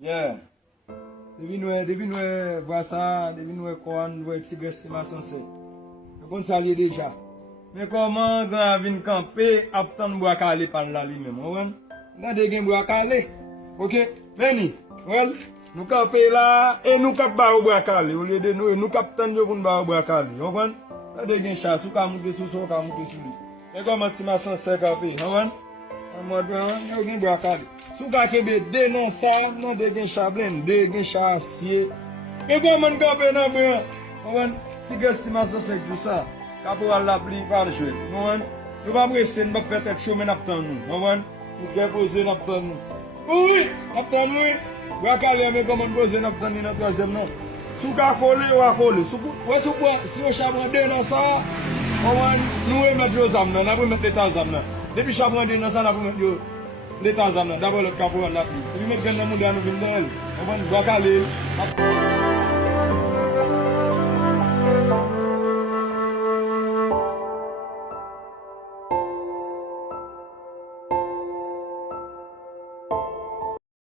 Yeah. Devine nous voir ça, devine nous quoi, nous voir tigre c'est ma sensé. Comme ça lié déjà. Mais comment grand vinn camper attendre bois calé par là lui-même, on regardez gen bois calé. OK? Veni. Well, nous camper là et nous cap ba bois calé au lieu de nous cap tendre pour ba bois calé. On comprend? Regardez gen chat sous ka monter sous so ka monter sous lui. Mais comment si ma sensé camper, on comprend? En mode on gen bois calé. Sou ka kebe de nan sa, nan de gen chablen, de gen chasye. E kwa man kape nan mwen, mwen, si gestima sa sek tout ça, kapo al la pli par jwe, mwen, nou pa presse nou pa peut-être choumen ap tan nou, mwen, nou ke pose nap tan nou. Oui, ap tan nou, wakale me koman pose nap tan ni nan troisième non. Sou ka kole ou akole, si yo chabren de nan sa, mwen, nou e met yo zam nan, nan pou met etan zam nan. Depi chabren de nan sa, nan pou met yo l'état d'abord le capot là puis mettre dans monde nous venir on va caler